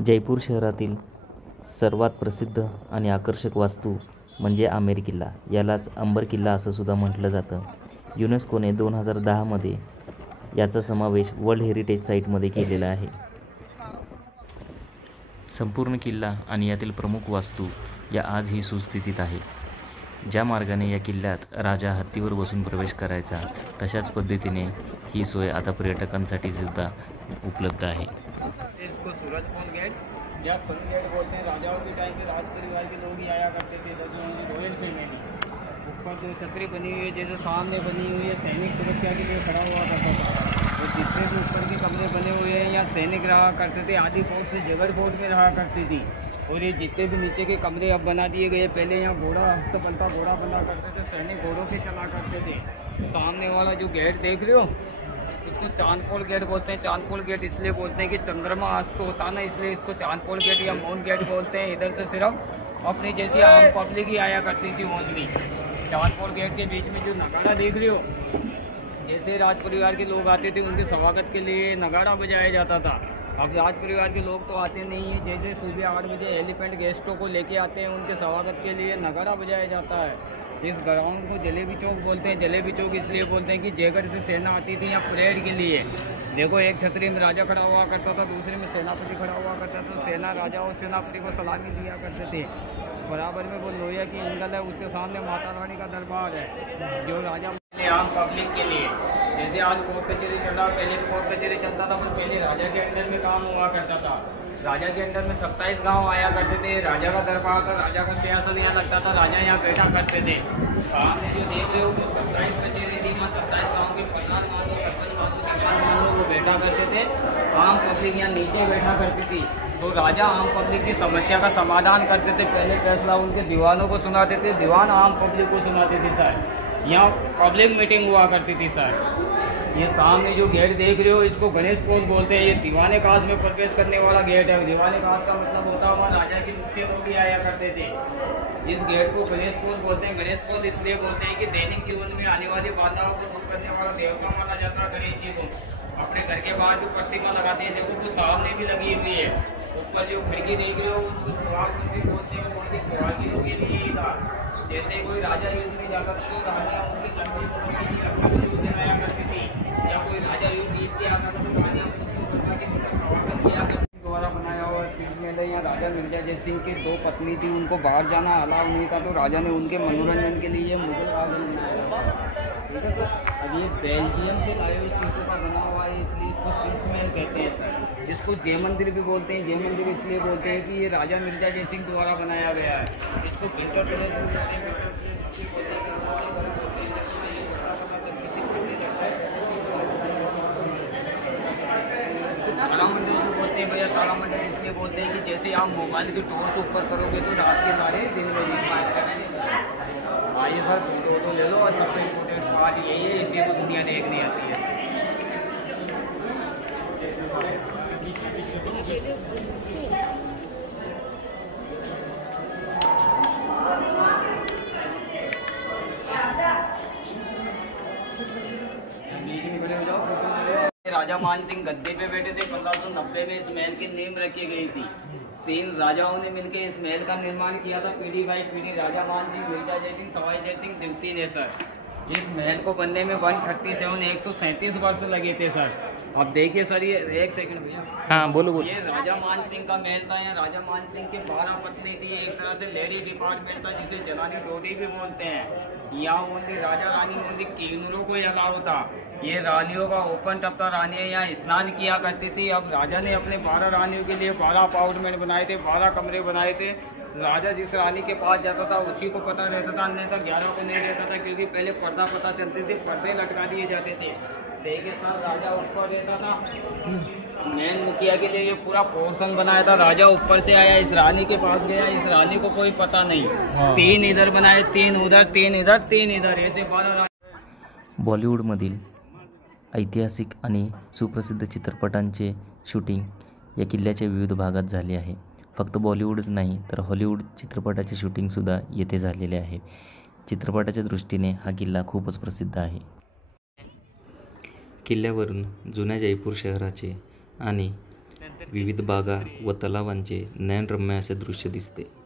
जयपूर शहरातील सर्वात प्रसिद्ध आणि आकर्षक वास्तू म्हणजे आमेर किल्ला. यालाच अंबर किल्ला असं सुद्धा म्हटलं जातं. युनेस्कोने 2010मध्ये याचा समावेश वर्ल्ड हेरिटेज साईटमध्ये केलेला आहे. संपूर्ण किल्ला आणि यातील प्रमुख वास्तू या आजही सुस्थितीत आहे. ज्या मार्गाने या किल्ल्यात राजा हत्तीवर बसून प्रवेश करायचा, तशाच पद्धतीने ही सोय आता पर्यटकांसाठी सुद्धा उपलब्ध आहे. इसको सूरजपोल गेट या सन गेट बोलते हैं। राजाओं के टाइम पे राज परिवार के लोग ही आया करते थे। जैसे रॉयल फैमिली ऊपर जो छतरी बनी हुई है, जैसे सामने बनी हुई है, सैनिक सुरक्षा के लिए खड़ा हुआ करता था। और जितने भी ऊपर के कमरे बने हुए हैं या सैनिक रहा करते थे, आदि फोर्ट से जगड़ फोर्ट में रहा करती थी। और ये जितने भी नीचे के कमरे अब बना दिए गए, पहले यहाँ घोड़ा हस्तबल का घोड़ा बना करते थे, सैनिक घोड़ों पे चला करते थे। सामने वाला जो गेट देख रहे हो, इसको चांदपोल गेट बोलते हैं। चांदपोल गेट इसलिए बोलते हैं कि चंद्रमा अस्त होता ना, इसलिए इसको चांदपोल गेट या मून गेट बोलते हैं। इधर से सिर्फ अपनी जैसी आम पब्लिक ही आया करती थी ओनली। चांदपोल गेट के बीच में जो नगाड़ा देख रहे हो, जैसे राज परिवार के लोग आते थे, उनके स्वागत के लिए नगाड़ा बजाया जाता था। अब राज परिवार के लोग तो आते नहीं हैं, जैसे सुबह 8 बजे एलिफेंट गेस्टों को लेके आते हैं, उनके स्वागत के लिए नगाड़ा बजाया जाता है। इस ग्राउंड को जलेबी चौक बोलते हैं। जलेबी चौक इसलिए बोलते हैं कि जयगढ़ से सेना आती थी यहाँ परेड के लिए। देखो, एक छतरी में राजा खड़ा हुआ करता था, दूसरे में सेनापति खड़ा हुआ करता था। सेना राजा और सेनापति को सलामी दिया करते थे। बराबर में वो लोहिया की इंगल है, उसके सामने माता रानी का दरबार है, जो राजा आम पब्लिक के लिए। जैसे आज कोर्ट कचहरी चल रहा, पहले कोर्ट कचहरी चलता था, पर पहले राजा के अंडर में काम हुआ करता था। राजा के अंडर में 27 गांव आया करते थे। राजा का दरबार था, राजा का सिंहासन यहाँ लगता था, राजा यहाँ बैठा करते थे। सामने जो देख रहे हो वो 27 कचहरी थी, 27 गाँव के प्रधान मान लो, सरपंच मान लो, सरपंच मान लो, वो बैठा करते थे। आम पब्लिक यहाँ नीचे बैठा करती थी। तो राजा आम पब्लिक की समस्या का समाधान करते थे। पहले फैसला उनके दीवानों को सुनाते थे, दीवान आम पब्लिक को सुनाते थे। सर, यहाँ पब्लिक मीटिंग हुआ करती थी। सर, ये सामने जो गेट देख रहे हो, इसको गणेश पोल बोलते हैं। ये दीवाने काज में प्रवेश करने वाला गेट है। दीवाने काज का मतलब होता है वहाँ राजा के मुख्य लोग भी आया करते थे। इस गेट को गणेश पोल बोलते हैं। गणेश पोल इसलिए बोलते हैं कि दैनिक जीवन में आने वाली बाधाओं को दूर करने वाला देवता माना जाता है गणेश जी को। अपने घर के बाहर जो प्रतिमा लगाते हैं, देखो वो सामने भी लगी हुई है। ऊपर जो खिड़की देख रहे हो, उसको सुहाग भी बोलते हैं। उनके सुहागिनों के लिए ही था। जैसे कोई राजा युद्ध में जाकर तो राजा उनके आया करती थी, या कोई राजा युद्ध जीत के आता था तो राजा द्वारा बनाया हुआ शीश महल है। यहाँ राजा मिर्जा जय सिंह की 2 पत्नी थी, उनको बाहर जाना अलाउ नहीं था, तो राजा ने उनके मनोरंजन के लिए मुगल गार्डन बनाया था। ठीक है सर। अब ये बेल्जियम से लाए हुए शीशों का बना हुआ है, इसलिए इसको शीश महल कहते हैं। सर, इसको जय मंदिर भी बोलते हैं। जय मंदिर इसलिए बोलते हैं कि ये राजा मिर्जा जय सिंह द्वारा बनाया गया है। इसको उत्तर प्रदेश में बोलते हैं। तारा मंदिर को बोलते हैं भैया। तारा मंदिर इसलिए बोलते हैं कि जैसे आप मोबाइल की टॉर्च ऊपर करोगे तो रात के सारे दिन में दिखाई करेंगे। आइए सर, फोटो ले लो। और सबसे इम्पोर्टेंट बात यही है, इसी को दुनिया देखने आती है। राजा मान सिंह गद्दे पे बैठे थे। 1590 में इस महल की नींव रखी गई थी। 3 राजाओं ने मिलकर इस महल का निर्माण किया था। पीढ़ी बाई पीढ़ी राजा मान सिंह, मिर्जा जय सिंह, सवाई जय सिंह, द्वितीय ने। सर, इस महल को बनने में 137 वर्ष लगे थे। सर, अब देखिए सर, ये 1 सेकंड भैया। हाँ, बोलो। ये राजा मान सिंह का महल था। यहाँ राजा मान सिंह के 12 पत्नी थी। एक तरह से लेडी डिपार्टमेंट था, जिसे जलानी डोडी भी बोलते हैं। यहाँ ओनली राजा रानी ओनली किन्नरों को अलाउ था। ये रानियों का ओपन टप था। रानियाँ यहाँ स्नान किया करती थी। अब राजा ने अपने 12 रानियों के लिए 12 अपार्टमेंट बनाए थे, 12 कमरे बनाए थे। राजा जिस रानी के पास जाता था उसी को पता रहता था, अन्यथा 11 को नहीं रहता था, क्योंकि पहले पर्दा पता चलते थे, पर्दे लटका दिए जाते थे। देखिए सर, राजा ऊपर रहता था। मेन मुखिया के लिए ये पूरा पोर्शन बनाया था। राजा ऊपर से आया, इस रानी के पास गया, इस रानी को कोई पता नहीं। 3 इधर बनाए, 3 उधर, 3 इधर, 3 इधर, ऐसे 12। बॉलिवूडमधील ऐतिहासिक आणि सुप्रसिद्ध चित्रपटांचे शूटिंग या किल्ल्याच्या विविध भागात झाले आहे. फक्त बॉलिवूडच नाही तर हॉलिवूड चित्रपटाचे शूटिंगसुद्धा येथे झालेले आहे. चित्रपटाच्या दृष्टीने हा किल्ला खूपच प्रसिद्ध आहे. किल्ल्यावरून जुन्या जयपूर शहराचे आणि विविध बागा व तलावांचे नयनरम्य असे दृश्य दिसते.